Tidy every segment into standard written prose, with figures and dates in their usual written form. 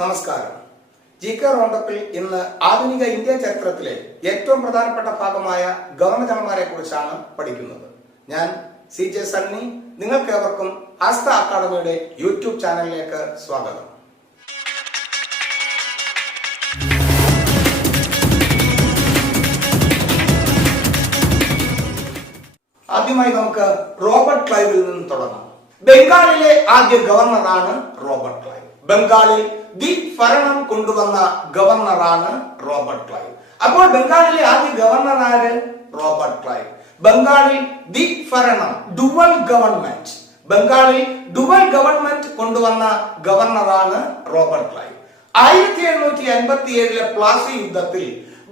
നമസ്കാരം. GK റൗണ്ടപ്പിൽ ഇന്ന് ആധുനിക ഇന്ത്യ ചരിത്രത്തിലെ ഏറ്റവും പ്രധാനപ്പെട്ട ഭാഗമായ ഗവർണർ ജനറൽമാരെ കുറിച്ചാണ് പഠിക്കുന്നത്. ഞാൻ CJ സണ്ണി. നിങ്ങൾക്കേവർക്കും ആസ്ഥ അക്കാദമിയുടെ യൂട്യൂബ് ചാനലിലേക്ക് സ്വാഗതം. ആദ്യമായി നമുക്ക് റോബർട്ട് ക്ലൈവിൽ നിന്ന് തുടങ്ങാം. ബംഗാളിലെ ആദ്യ ഗവർണറാണ് റോബർട്ട് ക്ലൈവ്. ബംഗാളിൽ ദി ഭരണം കൊണ്ടുവന്ന ഗവർണറാണ് റോബർട്ട് ക്ലൈവ്. അപ്പോൾ ബംഗാളിലെ ആദ്യ ഗവർണർ ആര്? Robert Clive. ബംഗാളിൽ ദി ഭരണം, ഡുവൽ ഗവൺമെന്റ്, ബംഗാളിൽ ഡുവൽ ഗവൺമെന്റ് കൊണ്ടുവന്ന ഗവർണറാണ് റോബർട്ട് ക്ലൈവ്. 1757 പ്ലാസി യുദ്ധത്തിൽ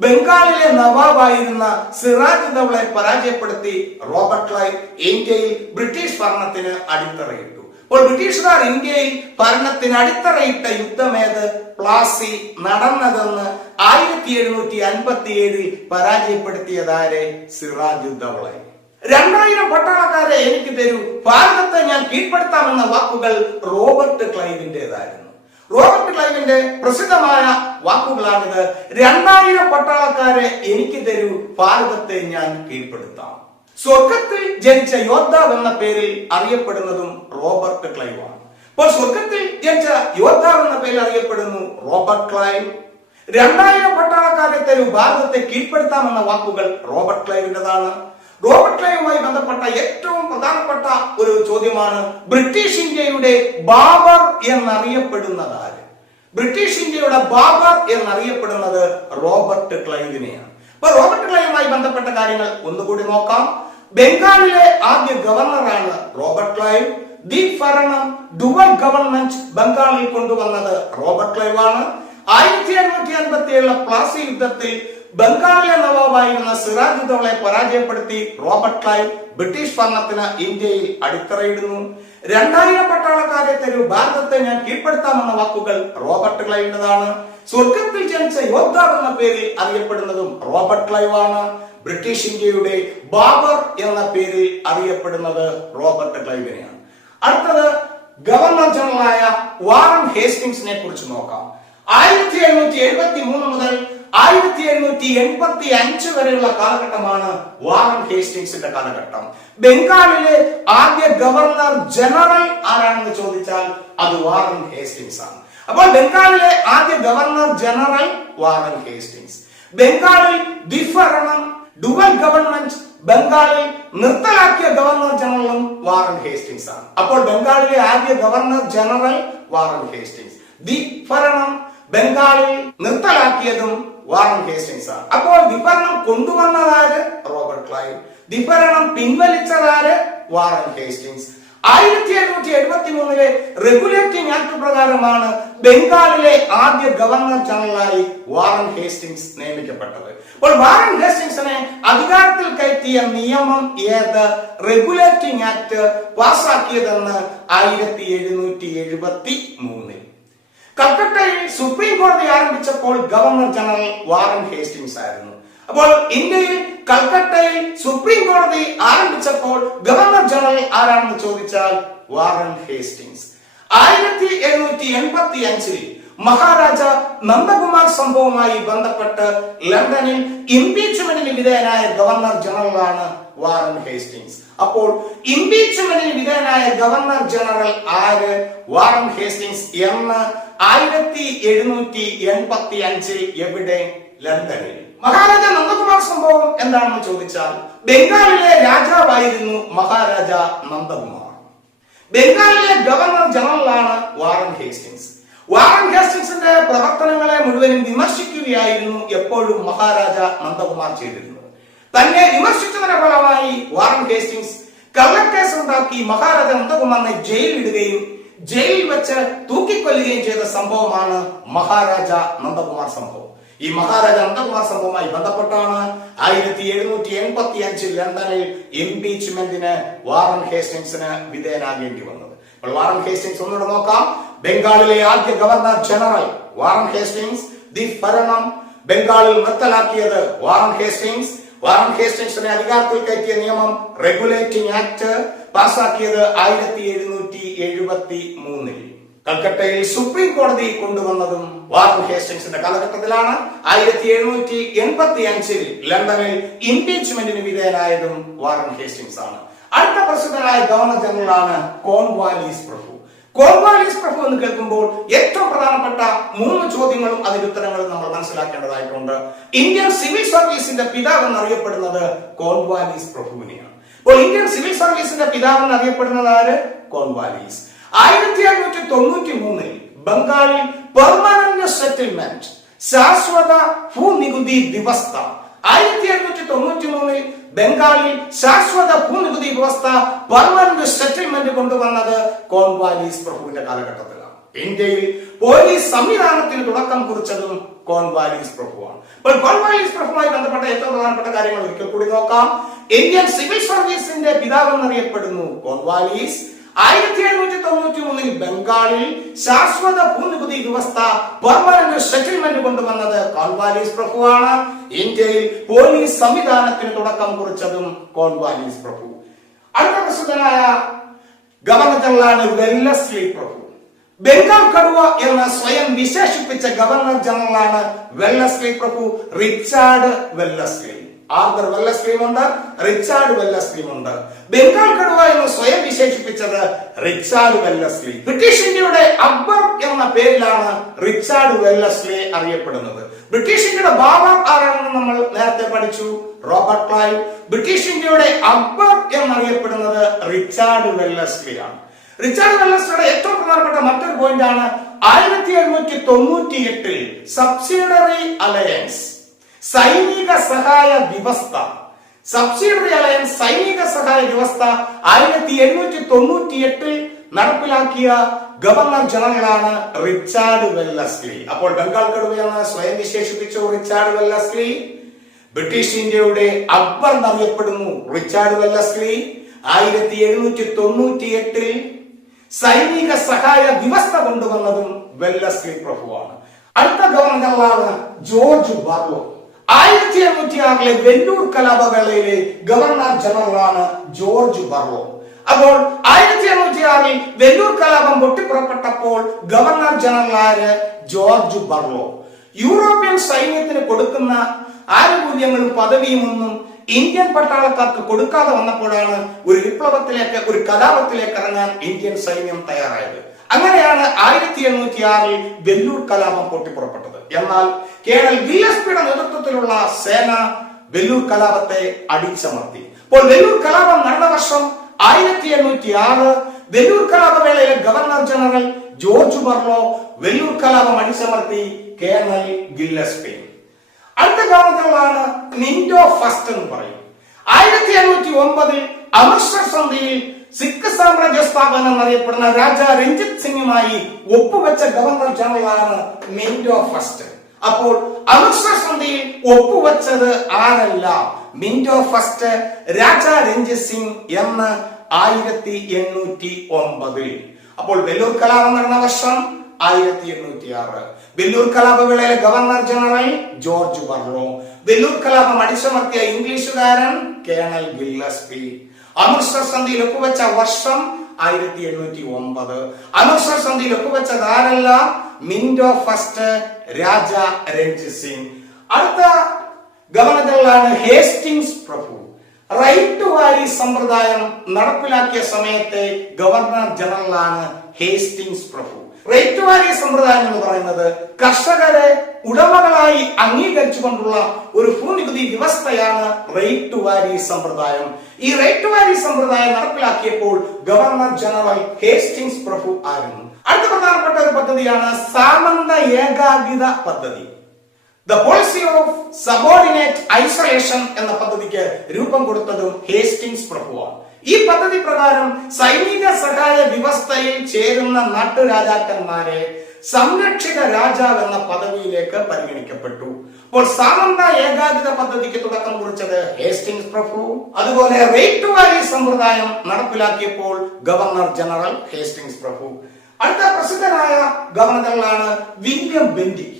ബംഗാളിലെ നവാബായിരുന്ന സിറാജ് ദൗളയെ പരാജയപ്പെടുത്തി റോബർട്ട് ക്ലൈവ് ഇന്ത്യയിൽ ബ്രിട്ടീഷ് ഭരണത്തിന് അടിത്തറയിട്ടു. അപ്പോൾ ബ്രിട്ടീഷുകാർ ഇന്ത്യയിൽ ഭരണത്തിന് അടിത്തറയിട്ട യുദ്ധമേത്? പ്ലാസി. നടന്നതെന്ന് 1757 പരാജയപ്പെടുത്തിയതാരെ? സിറാജ് ദൗളയെ. 2000 പട്ടാളക്കാരെ എനിക്ക് തരൂ, ഭാരതത്തെ ഞാൻ കീഴ്പ്പെടുത്താമെന്ന വാക്കുകൾ റോബർട്ട് ക്ലൈവിന്റേതായിരുന്നു. റോബർട്ട് ക്ലൈവിന്റെ പ്രസിദ്ധമായ വാക്കുകളാണിത്. 2000 പട്ടാളക്കാരെ എനിക്ക് തരൂ, ഭാരതത്തെ ഞാൻ കീഴ്പ്പെടുത്താം. സ്വർഗത്തിൽ ജനിച്ച യോദ്ധാവ് എന്ന പേരിൽ അറിയപ്പെടുന്നതും റോബർട്ട് ക്ലൈവ് ആണ്. അപ്പോൾ സ്വർഗത്തിൽ ജനിച്ച യോദ്ധാവ് എന്ന പേരിൽ അറിയപ്പെടുന്നു റോബർട്ട് ക്ലൈവ്. 2000 പട്ടാളക്കാരെ തരൂ, ഭാരതത്തെ കീഴ്പ്പെടുത്താമെന്ന വാക്കുകൾ റോബർട്ട് ക്ലൈവിന്റേതാണ്. റോബർട്ട് ക്ലൈവുമായി ബന്ധപ്പെട്ട ഏറ്റവും പ്രധാനപ്പെട്ട ഒരു ചോദ്യമാണ് ബ്രിട്ടീഷ് ഇന്ത്യയുടെ ബാബർ എന്നറിയപ്പെടുന്നത് ആര്? ബ്രിട്ടീഷ് ഇന്ത്യയുടെ ബാബർ എന്നറിയപ്പെടുന്നത് റോബർട്ട് ക്ലൈവിനെയാണ്. അപ്പൊ റോബർട്ട് ക്ലൈവുമായി ബന്ധപ്പെട്ട കാര്യങ്ങൾ ഒന്നുകൂടി നോക്കാം. ബംഗാളിലെ ആദ്യ ഗവർണറാണ് റോബർട്ട് ക്ലൈവ്. ദി ഭരണം, ഡുവൽ ഗവൺമെന്റ് ബംഗാളിൽ കൊണ്ടുവന്നത് റോബർട്ട് ക്ലൈവ് ആണ്. 1757 പ്ലാസി യുദ്ധത്തിൽ ബംഗാളിലെ നവാബായിരുന്ന സിറാജ് ദൗളയെ പരാജയപ്പെടുത്തി റോബർട്ട് ക്ലൈവ് ബ്രിട്ടീഷ് ഭരണത്തിന് ഇന്ത്യയിൽ അടിത്തറയിടുന്നു. 2000 പട്ടാളക്കാരെ തരൂ, ഭാരതത്തെ ഞാൻ കീഴ്പ്പെടുത്താമെന്ന വാക്കുകൾ റോബർട്ട് ക്ലൈവിന്റേതാണ്. സ്വർഗത്തിൽ ജനിച്ച യോദ്ധാവ് എന്ന പേരിൽ അറിയപ്പെടുന്നതും റോബർട്ട് ക്ലൈവ് ആണ്. ബ്രിട്ടീഷ് ഇന്ത്യയുടെ ബാബർ എന്ന പേരിൽ അറിയപ്പെടുന്നത് റോബർട്ട് ക്ലൈവിനെയാണ്. അടുത്തത് ഗവർണർ ജനറലായ വാറൻ ഹേസ്റ്റിംഗ്സിനെ കുറിച്ച് നോക്കാം. 1773 മുതൽ 1785 വരെയുള്ള കാലഘട്ടമാണ് വാറൻ ഹേസ്റ്റിംഗ്സിന്റെ കാലഘട്ടം. ബംഗാളിലെ ആദ്യ ഗവർണർ ജനറൽ ആരാണെന്ന് ചോദിച്ചാൽ അത് വാറൻ ഹേസ്റ്റിംഗ്സ് ആണ്. അപ്പോൾ ബംഗാളിലെ ആദ്യ ഗവർണർ ജനറൽ വാറൻ ഹേസ്റ്റിംഗ്സ്. ബംഗാളിൽ ദ്വിഭരണം, ഡുവൽ ഗവൺമെന്റ് ബംഗാളിൽ നിർത്തലാക്കിയ ഗവർണർ ജനറലും വാറൻ ഹേസ്റ്റിംഗ്സ് ആണ്. അപ്പോൾ ബംഗാളിലെ ആദ്യ ഗവർണർ ജനറൽ വാറൻ ഹേസ്റ്റിംഗ്സ്. ദ്വിഭരണം ബംഗാളിൽ നിർത്തലാക്കിയതും വാറൻ ഹേസ്റ്റിംഗ്സ് ആണ്. അപ്പോൾ ദ്വിഭരണം കൊണ്ടുവന്നതാര്? Robert Clive. ദ്വിഭരണം പിൻവലിച്ചതാര്? Warren Hastings. 1773 റെഗുലേറ്റിംഗ് ആക്ട് പ്രകാരമാണ് ബംഗാളിലെ ആദ്യ ഗവർണർ ജനറലായി വാറൻ ഹേസ്റ്റിംഗ്സ് നിയമിക്കപ്പെട്ടത്. അപ്പോൾ വാറൻ ഹേസ്റ്റിംഗ്സിനെ അധികാരത്തിൽ കയറ്റിയ നിയമം ഏത്? റെഗുലേറ്റിംഗ് ആക്ട് പാസാക്കിയതെന്ന് 1773. കൽക്കട്ടയിൽ സുപ്രീം കോടതി ആരംഭിച്ചപ്പോൾ ഗവർണർ ജനറൽ വാറൻ ഹേസ്റ്റിംഗ്സ് ആയിരുന്നു. അപ്പോൾ ഇന്ത്യയിൽ കൽക്കട്ടയിൽ സുപ്രീം കോടതി ആരംഭിച്ചപ്പോൾ ഗവർണർ ജനറൽ ആരാണെന്ന് ചോദിച്ചാൽ വാറൻ ഹേസ്റ്റിംഗ്സ്. 1785 മഹാരാജ നന്ദകുമാർ സംഭവവുമായി ബന്ധപ്പെട്ട് ലണ്ടനിൽ ഇംപീച്ച്മെന്റിന് വിധേയനായ ഗവർണർ ജനറലാണ് വാറൻ ഹേസ്റ്റിംഗ്സ്. അപ്പോൾ ഇംപീച്ച്മെന്റിന് വിധേയനായ ഗവർണർ ജനറൽ ആര്? വാറൻ ഹേസ്റ്റിംഗ്സ് എന്ന് 1785 എവിടെ? ലണ്ടനിൽ. മഹാരാജ നന്ദകുമാർ സംഭവം എന്താണെന്ന് ചോദിച്ചാൽ ബംഗാളിലെ രാജാവായിരുന്നു മഹാരാജ നന്ദകുമാർ. ബംഗാളിലെ ഗവർണർ ജനറലാണ് വാറൻ ഹേസ്റ്റിംഗ്സ്. വാറൻ ഹേസ്റ്റിംഗ്സിന്റെ പ്രവർത്തനങ്ങളെ മുഴുവനും വിമർശിക്കുകയായിരുന്നു എപ്പോഴും മഹാരാജ നന്ദകുമാർ ചെയ്തിരുന്നത്. തന്നെ വിമർശിച്ചതിന്റെ ഫലമായി വാറൻ ഹേസ്റ്റിംഗ്സ് കള്ളക്കേസ് ഉണ്ടാക്കി മഹാരാജ നന്ദകുമാറിനെ ജയിലിടുകയും ജയിലിൽ വെച്ച് തൂക്കിക്കൊല്ലുകയും ചെയ്ത സംഭവമാണ് മഹാരാജ നന്ദകുമാർ സംഭവം. ഈ മഹാരാജ നന്ദകുമാർ സംഭവവുമായി ബന്ധപ്പെട്ടാണ് 1785 ലണ്ടനിൽ ഇംപീച്ച്മെന്റിന് വാറൻ ഹേസ്റ്റിംഗ്സിന് വിധേയനാകേണ്ടി വന്നത്. അപ്പോൾ വാറൻ ഹേസ്റ്റിംഗ്സ് ഒന്നുകൂടെ നോക്കാം. ബംഗാളിലെ ആദ്യ governor general Warren Hastings. The ഭരണം ബംഗാളിൽ നിർത്തലാക്കിയത് വാറൻ ഹേസ്റ്റിംഗ്സ്. വാറൻ ഹേസ്റ്റിംഗ്സിനെ അധികാരത്തിൽ കയറ്റിയ നിയമം റെഗുലേറ്റിംഗ് ആക്ട് പാസാക്കിയത് 1773. കൽക്കട്ടയിൽ സുപ്രീം കോടതി കൊണ്ടുവന്നതും വാറൻ ഹേസ്റ്റിംഗ്സിന്റെ കാലഘട്ടത്തിലാണ്. 1785 ലണ്ടനിൽ ഇംപീച്ച്മെന്റിന് വിധേയനായതും വാറൻ ഹേസ്റ്റിംഗ്സ് ആണ്. അടുത്ത പ്രസിദ്ധനായ ഗവർണർ ജനറലാണ് കോൺവാലീസ് പ്രഭു. കോൺവാലീസ് പ്രഭു എന്ന് കേൾക്കുമ്പോൾ ഏറ്റവും പ്രധാനപ്പെട്ട 3 ചോദ്യങ്ങളും അതിന്റെ ഉത്തരങ്ങളും നമ്മൾ മനസ്സിലാക്കേണ്ടതായിട്ടുണ്ട്. ഇന്ത്യൻ സിവിൽ സർവീസിന്റെ പിതാവ് എന്നറിയപ്പെടുന്നത് കോൺവാലീസ് പ്രഭുവിനെയാണ്. അപ്പോൾ ഇന്ത്യൻ സിവിൽ സർവീസിന്റെ പിതാവ് എന്നറിയപ്പെടുന്നത് ആര്? കോൺവാലീസ്. 1793 ബംഗാളിൽ പെർമനന്റ് സെറ്റിൽമെന്റ്, ശാശ്വത ഭൂനികുതി വ്യവസ്ഥ. 1793 ബംഗാളിൽ ശാശ്വത ഭൂനികുതി വ്യവസ്ഥ, പെർമനന്റ് സെറ്റിൽമെന്റ് കൊണ്ടുവന്നത് കോൺവാലീസ് പ്രഭുവിന്റെ കാലഘട്ടത്തിലാണ്. ഇന്ത്യയിൽ പോലീസ് സംവിധാനത്തിന് തുടക്കം കുറിച്ചതും കോൺവാലീസ് പ്രഭുവാണ്. അപ്പോൾ കോൺവാലീസ് പ്രഭുവുമായി ബന്ധപ്പെട്ട ഏറ്റവും പ്രധാനപ്പെട്ട കാര്യങ്ങൾ ഒരിക്കൽ കൂടി നോക്കാം. ഇന്ത്യൻ സിവിൽ സർവീസിന്റെ പിതാവ് എന്നറിയപ്പെടുന്നു കോൺവാലീസ്. 1793 ബംഗാളിൽ ശാശ്വത ഭൂനികുതി വ്യവസ്ഥ, പെർമനന്റ് സെറ്റിൽമെന്റ് കൊണ്ടുവന്നത് കോൺവാലീസ് പ്രഭുവാണ്. ഇന്ത്യയിൽ പോലീസ് സംവിധാനത്തിന് തുടക്കം കുറിച്ചതും കോൺവാലീസ് പ്രഭു. അടുത്ത പ്രസിദ്ധനായ ഗവർണർ ജനറലാണ് വെല്ലസ്ലി പ്രഭു. ബംഗാൾ കടുവ എന്ന് സ്വയം വിശേഷിപ്പിച്ച ഗവർണർ ജനറലാണ് വെല്ലസ്ലി പ്രഭു. റിച്ചാർഡ് വെല്ലസ്ലി, ആർതർ വെല്ലസ്ലിയും ഉണ്ട്, റിച്ചാർഡ് വെല്ലസ്ലിയും ഉണ്ട്. ബംഗാൾ കടുവ എന്ന് സ്വയം വിശേഷിപ്പിച്ചത് റിച്ചാർഡ് വെല്ലസ്ലി. ബ്രിട്ടീഷ് ഇന്ത്യയുടെ അക്ബർ എന്ന പേരിലാണ് റിച്ചാർഡ് വെല്ലസ്ലി അറിയപ്പെടുന്നത്. ബ്രിട്ടീഷ് ഇന്ത്യയുടെ ബാബർ ആരാണെന്ന് നമ്മൾ നേരത്തെ പഠിച്ചു, റോബർട്ട് ക്ലൈവ്. ബ്രിട്ടീഷ് ഇന്ത്യയുടെ അക്ബർ എന്നറിയപ്പെടുന്നത് റിച്ചാർഡ് വെല്ലസ്ലിയാണ്. റിച്ചാർഡ് വെല്ലസ്ലിയുടെ ഏറ്റവും പ്രധാനപ്പെട്ട മറ്റൊരു പോയിന്റ് ആണ് 1798 സബ്സിഡറി അലയൻസ്, സൈനിക സഹായ വ്യവസ്ഥ. സബ്സിഡറി അലയൻസ്, സൈനിക സഹായ വ്യവസ്ഥ 1798 നടപ്പിലാക്കിയ ഗവർണർ ജനറലാണ് റിച്ചാർഡ് വെല്ലസ്ലി. അപ്പോൾ ബംഗാൾ കടുവ എന്ന് സ്വയം വിശേഷിപ്പിച്ചു റിച്ചാർഡ് വെല്ലസ്ലി. ബ്രിട്ടീഷ് ഇന്ത്യയുടെ അക്ബർ എന്നറിയപ്പെടുന്നു റിച്ചാർഡ് വെല്ലസ്ലി. 1798 സൈനിക സഹായ വ്യവസ്ഥ കൊണ്ടുവന്നതും വെല്ലസ്ലി പ്രഭുവാണ്. അടുത്ത ഗവർണർ ജനറലാണ് ജോർജ് ബർലോ. 1706 വെല്ലൂർ കലാപവേളയിലെ ഗവർണർ ജനറലാണ് ജോർജ് ബർലോ. അപ്പോൾ 1706 വെല്ലൂർ കലാപം പൊട്ടിപ്പുറപ്പെട്ടപ്പോൾ governor general George Barlow. European സൈന്യത്തിന് കൊടുക്കുന്ന ആനുകൂല്യങ്ങളും പദവിയും ഒന്നും ഇന്ത്യൻ പട്ടാളക്കാർക്ക് കൊടുക്കാതെ വന്നപ്പോഴാണ് ഒരു വിപ്ലവത്തിലേക്ക്, ഒരു കലാപത്തിലേക്ക് ഇറങ്ങാൻ ഇന്ത്യൻ സൈന്യം തയ്യാറായത്. അങ്ങനെയാണ് 1706 വെല്ലൂർ കലാപം പൊട്ടിപ്പുറപ്പെട്ടത്. എന്നാൽ കേണൽ ഗില്ലസ്പിയുടെ നേതൃത്വത്തിലുള്ള സേന വെല്ലൂർ കലാപത്തെ അടിച്ചമർത്തി. അപ്പോൾ വെല്ലൂർ കലാപം നടന്ന വർഷം 1706. വെല്ലൂർ കലാപവേളയിലെ governor general George Barlow Vellore കലാപം അടിച്ചമർത്തി കേണൽ ഗില്ലസ്പി. അടുത്ത ഗവർണറാണ് മിന്റോ ഫസ്റ്റ് എന്ന് പറയും. 1709 അമൃത്സർ സന്ധിയിൽ സിഖ് സാമ്രാജ്യ സ്ഥാപനം എന്നറിയപ്പെടുന്ന രാജ രഞ്ജിത് സിംഗുമായി ഒപ്പുവെച്ച ഗവർണർ ജനറലാണ് മിന്റോ ഫസ്റ്റ്. അപ്പോൾ അമൃത്സർ സന്ധിയിൽ ഒപ്പുവെച്ചത് ആരല്ല? മിന്റോ ഫസ്റ്റ്, രാജ രഞ്ജിത് സിംഗ് എന്ന് 1809. അപ്പോൾ വെല്ലൂർ കലാപം നടന്ന വർഷം 1806. വെല്ലൂർ കലാപവേളയിലെ governor general George Barlow. Vellore കലാപം അടിച്ചമർത്തിയ ഇംഗ്ലീഷുകാരൻ കേണൽ ഗില്ലസ്പി. അമൃത്സർ സന്ധിയിൽ ഒപ്പുവെച്ച വർഷം 1809. അമൃത്സർ സന്ധിയിൽ ഒപ്പുവെച്ചത് ആരല്ല? Minto first, Raja Ranjit Singh. അടുത്ത ഗവർണർ ജനറലാണ് ഹേസ്റ്റിംഗ്സ് പ്രഭു. റൈറ്റ് ടു വാരി സമ്പ്രദായം നടപ്പിലാക്കിയ സമയത്തെ ഗവർണർ ജനറലാണ് ഹേസ്റ്റിംഗ്സ് പ്രഭു. റൈറ്റ് ടു വാരി സമ്പ്രദായം എന്ന് പറയുന്നത് കർഷകരെ ഉടമകളായി അംഗീകരിച്ചുകൊണ്ടുള്ള ഒരു ഭൂനികുതി വ്യവസ്ഥയാണ് റൈറ്റ് ടു വാരി സമ്പ്രദായം. ഈ റൈറ്റ് ടു വാരി സമ്പ്രദായം നടപ്പിലാക്കിയപ്പോൾ ഗവർണർ ജനറൽ ഹേസ്റ്റിംഗ്സ് പ്രഭു ആയിരുന്നു. അടുത്ത പ്രധാനപ്പെട്ട ഒരു പദ്ധതിയാണ് സാമന്ത ഏകാഗിത പദ്ധതി. The policy of subordinate isolation എന്ന പദ്ധതിക്ക് രൂപം കൊടുത്തതും ഹേസ്റ്റിംഗ്സ് പ്രഭുവാണ്. ഈ പദ്ധതി പ്രകാരം സൈനിക സഹായ വ്യവസ്ഥയിൽ ചേരുന്ന നാട്ടുരാജാക്കന്മാരെ സംരക്ഷിത രാജാവ് എന്ന പദവിയിലേക്ക് പരിഗണിക്കപ്പെട്ടു. അപ്പോൾ സാമന്ത ഏകാധിപത്യ പദ്ധതിക്ക് തുടക്കം കുറിച്ചത് ഹേസ്റ്റിംഗ്സ് പ്രഭു. അതുപോലെ റൈറ്റ് ടു വാരി സമ്പ്രദായം നടപ്പിലാക്കിയപ്പോൾ ഗവർണർ ജനറൽ ഹേസ്റ്റിംഗ്സ് പ്രഭു. അടുത്ത പ്രസിദ്ധനായ ഗവർണർ ജനറലാണ് വില്യം ബെന്റിക്.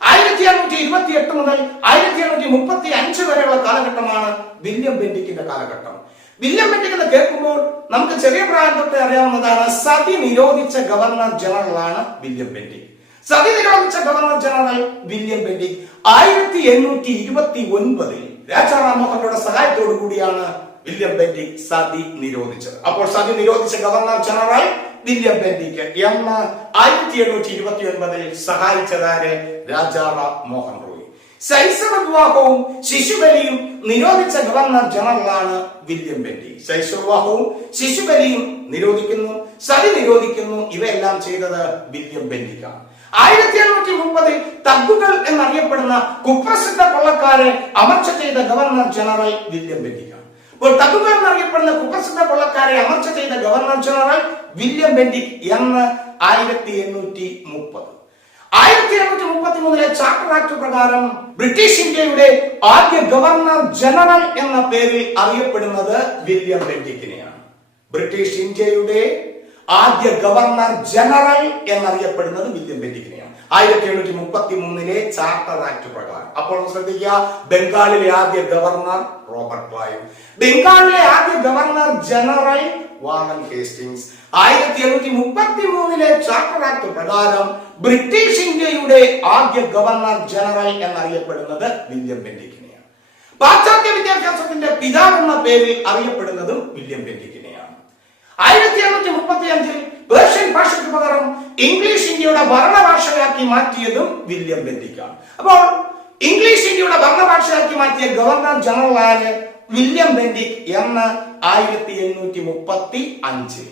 1728 മുതൽ 1735 വരെയുള്ള കാലഘട്ടമാണ് വില്യം ബെന്റിക്കിന്റെ കാലഘട്ടം. വില്യം ബെന്റിക് എന്ന് കേൾക്കുമ്പോൾ നമുക്ക് ചെറിയ പ്രായം തൊട്ടേ അറിയാവുന്നതാണ്, സതി നിരോധിച്ച ഗവർണർ ജനറലാണ് വില്യം ബെന്റിക്. സതി നിരോധിച്ച governor general William Bentinck 1829 Rajaram Mohan റോയുടെ സഹായത്തോടു കൂടിയാണ് വില്യം ബെന്റിക് സതി നിരോധിച്ചത്. അപ്പോൾ സതി നിരോധിച്ച ഗവർണർ ജനറൽ വില്യം ബെന്റിക് എന്ന് 1829 സഹായിച്ചതാര്? രാജാറാം മോഹൻ റോയ്. ശൈശവ വിവാഹവും ശിശുബലിയും നിരോധിച്ച ഗവർണർ ജനറലാണ് വില്യം ബെന്റിക്. ശൈശവ വിവാഹവും ശിശുബലിയും നിരോധിക്കുന്നു, സതി നിരോധിക്കുന്നു, ഇവയെല്ലാം ചെയ്തത് വില്യം ബെന്റിക്കാണ്. 1830 തഗ്ഗുകൾ എന്നറിയപ്പെടുന്ന കുപ്രസിദ്ധ കൊള്ളക്കാരെ അമർച്ച ചെയ്ത ഗവർണർ ജനറൽ വില്യം ബെന്റിക്കാണ്. അപ്പോൾ തഗ്ഗുകൾ എന്നറിയപ്പെടുന്ന കുപ്രസിദ്ധ കൊള്ളക്കാരെ അമർച്ച ചെയ്ത ഗവർണർ ജനറൽ വില്യം ബെന്റിക് എന്ന് 1830. 1833 ചാർട്ടർ ആക്ട് പ്രകാരം ബ്രിട്ടീഷ് ഇന്ത്യയുടെ ആദ്യ ഗവർണർ ജനറൽ എന്ന പേരിൽ അറിയപ്പെടുന്നത് വില്യം ബെന്റിക്കിനെയാണ്. ബ്രിട്ടീഷ് ഇന്ത്യയുടെ ആദ്യ ഗവർണർ ജനറൽ എന്നറിയപ്പെടുന്നത് വില്യം ബെന്റിക്കിനെയാണ് 1833 ചാർട്ടർ ആക്ട് പ്രകാരം. അപ്പോൾ ശ്രദ്ധിക്കുക, ബംഗാളിലെ ആദ്യ ഗവർണർ റോബർട്ട് ക്ലൈവ്, ബംഗാളിലെ ആദ്യ governor general Warren Hastings. 1833 charter act പ്രകാരം ബ്രിട്ടീഷ് ഇന്ത്യയുടെ ആദ്യ ഗവർണർ ജനറൽ എന്നറിയപ്പെടുന്നത് വില്യം ബെന്റിക്കിനെയാണ്. പാശ്ചാത്യ വിദ്യാഭ്യാസത്തിന്റെ പിതാവ് എന്ന പേരിൽ അറിയപ്പെടുന്നതും വില്യം ബെന്റിക്കിനെയാണ്. 1835 പേർഷ്യൻ ഭാഷയ്ക്ക് പകരം ഇംഗ്ലീഷ് ഇന്ത്യയുടെ ഭരണഭാഷയാക്കി മാറ്റിയതും വില്യം ബെന്റിക്കാണ്. അപ്പോൾ ഇംഗ്ലീഷ് ഇന്ത്യയുടെ ഭരണഭാഷയാക്കി മാറ്റിയ ഗവർണർ ജനറലാണ് വില്യം ബെന്റിക് എന്ന് 1835.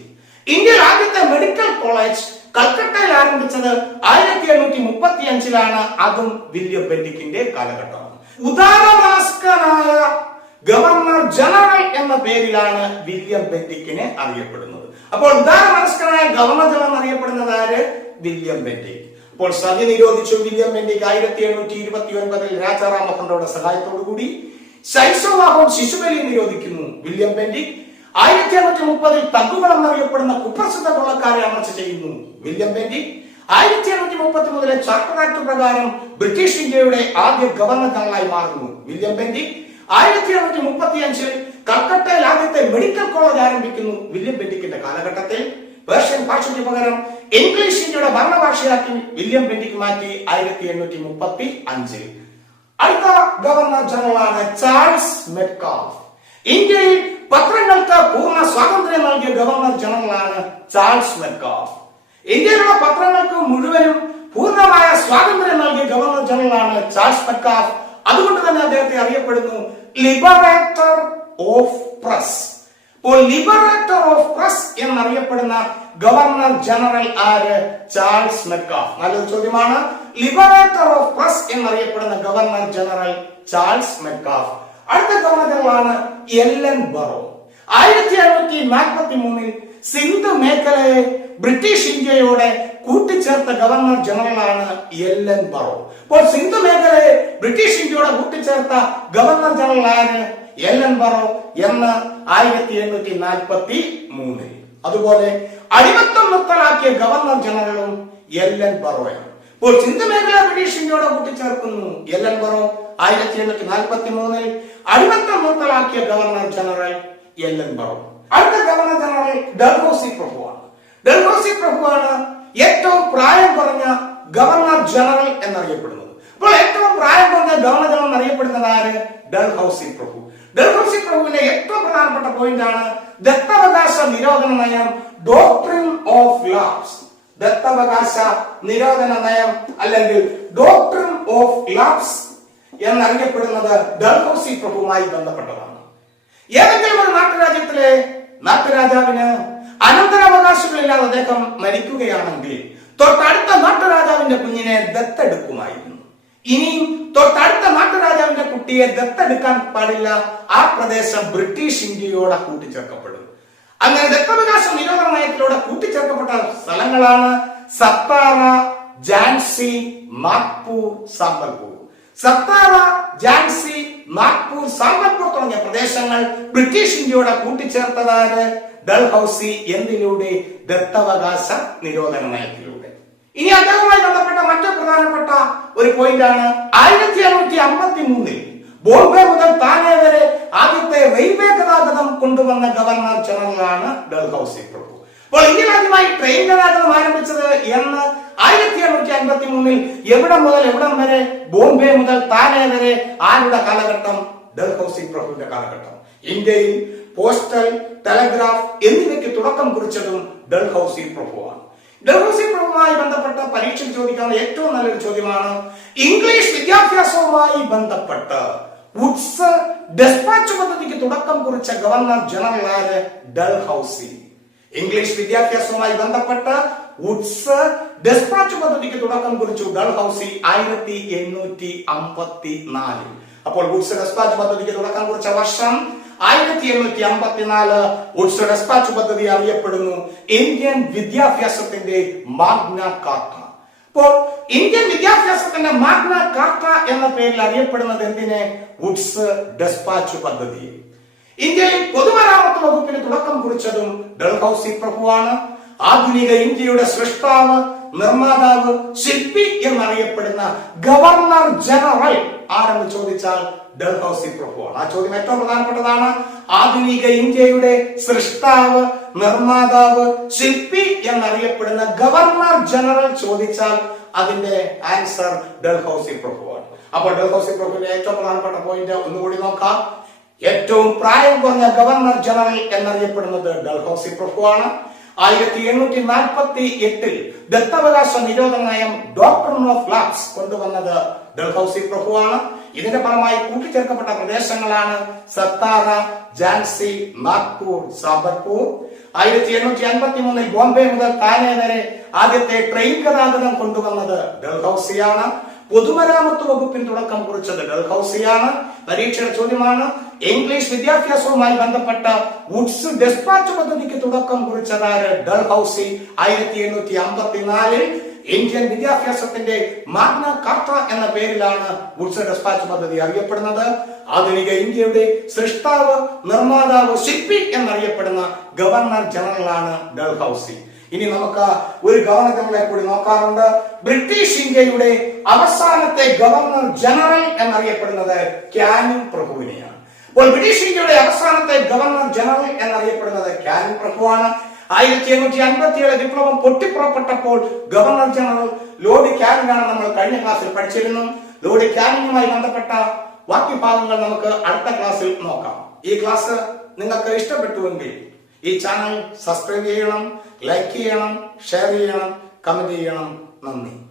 ഇന്ത്യയിൽ ആദ്യത്തെ മെഡിക്കൽ കോളേജ് കൽക്കട്ടയിൽ ആരംഭിച്ചത് 1835 അതും വില്യം ബെന്റിക്കിന്റെ കാലഘട്ടമാണ്. ഉദാരമനസ്കനായ ഗവർണർ ജനറൽ എന്ന പേരിലാണ് വില്യം ബെന്റിക്കിനെ അറിയപ്പെടുന്നത്. അപ്പോൾ ഉദാരമനസ്കനായ ഗവർണർ ജനറൽ എന്നറിയപ്പെടുന്നത് ആര്? William Bentinck. അപ്പോൾ സതി നിരോധിച്ചു വില്യം ബെന്റിക് 1829 രാജാറാം മോഹൻ റോയുടെ സഹായത്തോടു കൂടി. ശൈശവവിവാഹവും ശിശുബലിയും നിരോധിക്കുന്നു വില്യം ബെന്റിക്. 1830 തഗ്ഗുകൾ എന്നറിയപ്പെടുന്ന കുപ്രസിദ്ധ കൊള്ളക്കാരെ അമർച്ച ചെയ്യുന്നു വില്യം ബെന്റിക്. 1833 ചാർട്ടർ ആക്ട് പ്രകാരം ബ്രിട്ടീഷ് ഇന്ത്യയുടെ ആദ്യ ഗവർണർ ജനറലായി മാറുന്നു വില്യം ബെന്റിക്. 1835 കൽക്കട്ടയിൽ ആദ്യത്തെ മെഡിക്കൽ കോളേജ് ആരംഭിക്കുന്നു വില്യം ബെന്റിക്കിന്റെ കാലഘട്ടത്തിൽ. പേർഷ്യൻ ഭാഷയ്ക്ക് പകരം ഇംഗ്ലീഷ് ഇന്ത്യയുടെ ഭരണഭാഷയാക്കി വില്യം ബെന്റിക് മാറ്റി 1835. അടുത്ത ഗവർണർ ജനറലാണ് ചാൾസ് മെറ്റ്കാൾഫ്. ഇന്ത്യയിൽ പത്രങ്ങൾക്ക് പൂർണ്ണ സ്വാതന്ത്ര്യം നൽകിയ ഗവർണർ ജനറലാണ് ചാൾസ് മെറ്റ്കാൾഫ്. ഇന്ത്യയിലുള്ള പത്രങ്ങൾക്ക് മുഴുവനും പൂർണ്ണമായ സ്വാതന്ത്ര്യം നൽകിയ ഗവർണർ ജനറലാണ് ചാൾസ് മെറ്റ്കാൾഫ്. അതുകൊണ്ട് തന്നെ അദ്ദേഹത്തെ അറിയപ്പെടുന്നു ലിബറേറ്റർ ഓഫ് പ്രസ്. അപ്പോൾ ലിബറേറ്റർ ഓഫ് പ്രസ് എന്നറിയപ്പെടുന്ന ഗവർണർ ജനറൽ ആര്? Charles Metcalfe. നല്ലൊരു ചോദ്യമാണ്. ലിബറേറ്റർ ഓഫ് പ്രസ് എന്നറിയപ്പെടുന്ന ഗവർണർ ജനറൽ ചാൾസ് മെറ്റ്കാൾഫ്. അടുത്ത ഗവർണർ ജനറലാണ് എല്ലൻ ബറോ. 1743 സിന്ധ് മേഖലയെ ബ്രിട്ടീഷ് ഇന്ത്യയോടെ കൂട്ടിച്ചേർത്ത ഗവർണർ ജനറലാണ് എല്ലൻ ബറോ. അപ്പോൾ സിന്ധു മേഖലയെ ബ്രിട്ടീഷ് ഇന്ത്യയോടെ കൂട്ടിച്ചേർത്ത ഗവർണർ ജനറൽ ആര്? എല്ലൻ ബറോ എന്ന് 1843. അതുപോലെ അടിമത്തം നിർത്തലാക്കിയ ഗവർണർ ജനറലും എല്ലൻ ബറോയാണ്. ഇപ്പോൾ സിന്ധു മേഖല ബ്രിട്ടീഷ് ഇന്ത്യയോടെ കൂട്ടിച്ചേർക്കുന്നു എല്ലൻ ബറോ. 1843 അടിമത്തം നിർത്തലാക്കിയ ഗവർണർ ജനറൽ എല്ലൻ ബറോ. അടുത്ത ഗവർണർ ജനറൽ ഡൽഹൌസി പ്രഭുവാണ്. ഡൽഹൌസി പ്രഭുവാണ് ഏറ്റവും പ്രായം കുറഞ്ഞ ഗവർണർ ജനറൽ എന്നറിയപ്പെടുന്നത്. അപ്പോൾ ഏറ്റവും പ്രായം കുറഞ്ഞ ഗവർണർ ജനറൽ എന്നറിയപ്പെടുന്നത് ആര്? ഡൽഹൌസി പ്രഭു. ഡൽഹൌസി പ്രഭുവിന്റെ ഏറ്റവും പ്രധാനപ്പെട്ട പോയിന്റ് ആണ് ദത്തവകാശ നിരോധന നയം, ഡോക്ട്രിൻ ഓഫ് ലാപ്സ്. ദത്തവകാശ നിരോധന നയം അല്ലെങ്കിൽ ഡോക്ട്രിൻ ഓഫ് ലാപ്സ് എന്നറിയപ്പെടുന്നത് ഡൽഹൌസി പ്രഭുവുമായി ബന്ധപ്പെട്ടതാണ്. ഏതെങ്കിലും ഒരു നാട്ടുരാജ്യത്തിലെ നാട്ടുരാജാവിന് അനന്തരാവകാശങ്ങളില്ലാതെ അദ്ദേഹം മരിക്കുകയാണെങ്കിൽ തൊട്ടടുത്ത നാട്ടുരാജാവിന്റെ കുഞ്ഞിനെ ദത്തെടുക്കുമായിരുന്നു. ഇനിയും തൊട്ടടുത്ത നാട്ടുരാജാവിന്റെ കുട്ടിയെ ദത്തെടുക്കാൻ പാടില്ല. ആ പ്രദേശം ബ്രിട്ടീഷ് ഇന്ത്യയോടെ കൂട്ടിച്ചേർക്കപ്പെടും. അങ്ങനെ ദത്തവകാശ നിരോധന നയത്തിലൂടെ കൂട്ടിച്ചേർക്കപ്പെട്ട സ്ഥലങ്ങളാണ് സത്താറ, ഝാൻസി, നാഗ്പൂർ, സാമ്പൽപൂർ. സത്താറ, ഝാൻസി, നാഗ്പൂർ, സാമ്പൽപൂർ തുടങ്ങിയ പ്രദേശങ്ങൾ ബ്രിട്ടീഷ് ഇന്ത്യയോടെ കൂട്ടിച്ചേർത്തതാണ് ഡൽഹൌസി. എന്തിലൂടെ? ദത്തവകാശ നിരോധന നയത്തിലൂടെ. ഇനി അദ്ദേഹവുമായി ബന്ധപ്പെട്ട മറ്റൊരു പ്രധാനപ്പെട്ട ഒരു പോയിന്റ് ആണ് 1753 ബോംബെ മുതൽ താനെ വരെ ആദ്യത്തെ റെയിൽവേ ഗതാഗതം കൊണ്ടുവന്ന ഗവർണർ ജനറലാണ് ഡൽഹൌസി പ്രഭു. അപ്പോൾ ഇന്ത്യയിൽ ആദ്യമായി ട്രെയിൻ ഗതാഗതം ആരംഭിച്ചത് എന്ന് 1853 എവിടം മുതൽ എവിടം വരെ, ബോംബെ മുതൽ താനെ വരെ ആരുടെ കാലഘട്ടം? ഡൽഹൌസി പ്രഭുവിന്റെ കാലഘട്ടം. ഇന്ത്യയിൽ പോസ്റ്റൽ, ടെലഗ്രാഫ് എന്നിവയ്ക്ക് തുടക്കം കുറിച്ചതും ഡൽഹൌസി പ്രഭുവാണ്. ഡൽഹൌസി പ്രഭുവുമായി ബന്ധപ്പെട്ട പരീക്ഷയിൽ ചോദിക്കാവുന്ന ഏറ്റവും നല്ലൊരു ചോദ്യമാണ്, ഇംഗ്ലീഷ് വിദ്യാഭ്യാസവുമായി ബന്ധപ്പെട്ട് വുഡ്സ് ഡെസ്പാച്ച് പദ്ധതിക്ക് തുടക്കം കുറിച്ച ഗവർണർ ജനറൽ ആര്? ഡൽഹൌസി. ഇംഗ്ലീഷ് വിദ്യാഭ്യാസവുമായി ബന്ധപ്പെട്ട് വുഡ്സ് ഡെസ്പാച്ച് പദ്ധതിക്ക് തുടക്കം കുറിച്ചു ഡൽഹൌസി 1854. അപ്പോൾ വുഡ്സ് ഡെസ്പാച്ച് പദ്ധതിക്ക് തുടക്കം കുറിച്ച വർഷം 1854. വുഡ്സ് ഡെസ്പാച്ച് പദ്ധതി അറിയപ്പെടുന്നു ഇന്ത്യൻ വിദ്യാഭ്യാസത്തിന്റെ മാഗ്ന കാർട്ട. അപ്പോൾ ഇന്ത്യൻ വിദ്യാഭ്യാസത്തിന്റെ മാഗ്ന കാർട്ട എന്ന പേരിൽ അറിയപ്പെടുന്നത് എന്തിനെ? വുഡ്സ് ഡെസ്പാച്ച് പദ്ധതി. ഇന്ത്യയിൽ പൊതുമരാമത്ത് വകുപ്പിന് തുടക്കം കുറിച്ചതും ഡൽഹൌസി പ്രഭുവാണ്. ആധുനിക ഇന്ത്യയുടെ സൃഷ്ടാവ്, നിർമ്മാതാവ്, ശില്പി എന്നറിയപ്പെടുന്ന ഗവർണർ ജനറൽ ആരെന്ന് ചോദിച്ചാൽ ഡൽഹൌസി പ്രഭുവാണ്. ആ ചോദ്യം ഏറ്റവും പ്രധാനപ്പെട്ടതാണ്. ആധുനിക ഇന്ത്യയുടെ സൃഷ്ടാവ്, നിർമ്മാതാവ്, ശില്പി എന്നറിയപ്പെടുന്ന ഗവർണർ ജനറൽ ചോദിച്ചാൽ അതിന്റെ ആൻസർ ഡൽഹൌസി പ്രഭുവാണ്. അപ്പോൾ ഡൽഹൌസി പ്രഭുവിന്റെ ഏറ്റവും പ്രധാനപ്പെട്ട പോയിന്റ് ഒന്നുകൂടി നോക്കാം. ഏറ്റവും പ്രായം കുറഞ്ഞ ഗവർണർ ജനറൽ എന്നറിയപ്പെടുന്നത് ഡൽഹൌസി പ്രഭുവാണ്. 1848 ദത്തവകാശ നിരോധന നയം ഡോക്ട്രിൻ ഓഫ് ലാപ്സ് കൊണ്ടുവന്നത് ഡൽഹൌസി പ്രഭുവാണ്. ഇതിന്റെ ഫലമായി കൂട്ടിച്ചേർക്കപ്പെട്ട പ്രദേശങ്ങളാണ് സത്താറ, ഝാൻസി, നാഗ്പൂർ, സാബർപൂർ. 1853 ബോംബെ മുതൽ താനെ വരെ ആദ്യത്തെ ട്രെയിൻ ഗതാഗതം കൊണ്ടുവന്നത് ഡൽഹൌസിയാണ്. പൊതുമരാമത്ത് വകുപ്പിന് തുടക്കം കുറിച്ചത് ഡൽഹൌസിയാണ്. പരീക്ഷയുടെ ചോദ്യമാണ്, ഇംഗ്ലീഷ് വിദ്യാഭ്യാസവുമായി ബന്ധപ്പെട്ട വുഡ്സ് ഡെസ്പാച്ച് പദ്ധതിക്ക് തുടക്കം കുറിച്ചതാര്? ഡൽഹൌസി. 1854 ഇന്ത്യൻ വിദ്യാഭ്യാസത്തിന്റെ മാഗ്ന കാർട്ട എന്ന പേരിലാണ് വുഡ്സ് ഡെസ്പാച്ച് പദ്ധതി അറിയപ്പെടുന്നത്. ആധുനിക ഇന്ത്യയുടെ സൃഷ്ടാവ്, നിർമ്മാതാവ്, ശില്പി എന്നറിയപ്പെടുന്ന ഗവർണർ ജനറലാണ് ഡൽഹൌസി. ഇനി നമുക്ക് ഒരു ഗവർണർ ജനറലെ കൂടി നോക്കാറുണ്ട്. ബ്രിട്ടീഷ് ഇന്ത്യയുടെ അവസാനത്തെ ഗവർണർ ജനറൽ എന്നറിയപ്പെടുന്നത് കാനിംഗ് പ്രഭുവിനെയാണ്. അപ്പോൾ ബ്രിട്ടീഷ് ഇന്ത്യയുടെ അവസാനത്തെ ഗവർണർ ജനറൽ എന്നറിയപ്പെടുന്നത് കാനിംഗ് പ്രഭുവാണ്. 1857 വിപ്ലവം പൊട്ടിപ്പുറപ്പെട്ടപ്പോൾ ഗവർണർ ജനറൽ ലോർഡ് കാനിംഗ് ആണ്. നമ്മൾ കഴിഞ്ഞ ക്ലാസ്സിൽ പഠിച്ചിരുന്നു. ലോർഡ് കാനിംഗുമായി ബന്ധപ്പെട്ട വാക്യഭാഗങ്ങൾ നമുക്ക് അടുത്ത ക്ലാസ്സിൽ നോക്കാം. ഈ ക്ലാസ് നിങ്ങൾക്ക് ഇഷ്ടപ്പെട്ടുവെങ്കിൽ ഈ ചാനൽ സബ്സ്ക്രൈബ് ചെയ്യണം, ലൈക്ക് ചെയ്യണം, ഷെയർ ചെയ്യണം, കമന്റ് ചെയ്യണം. നന്ദി.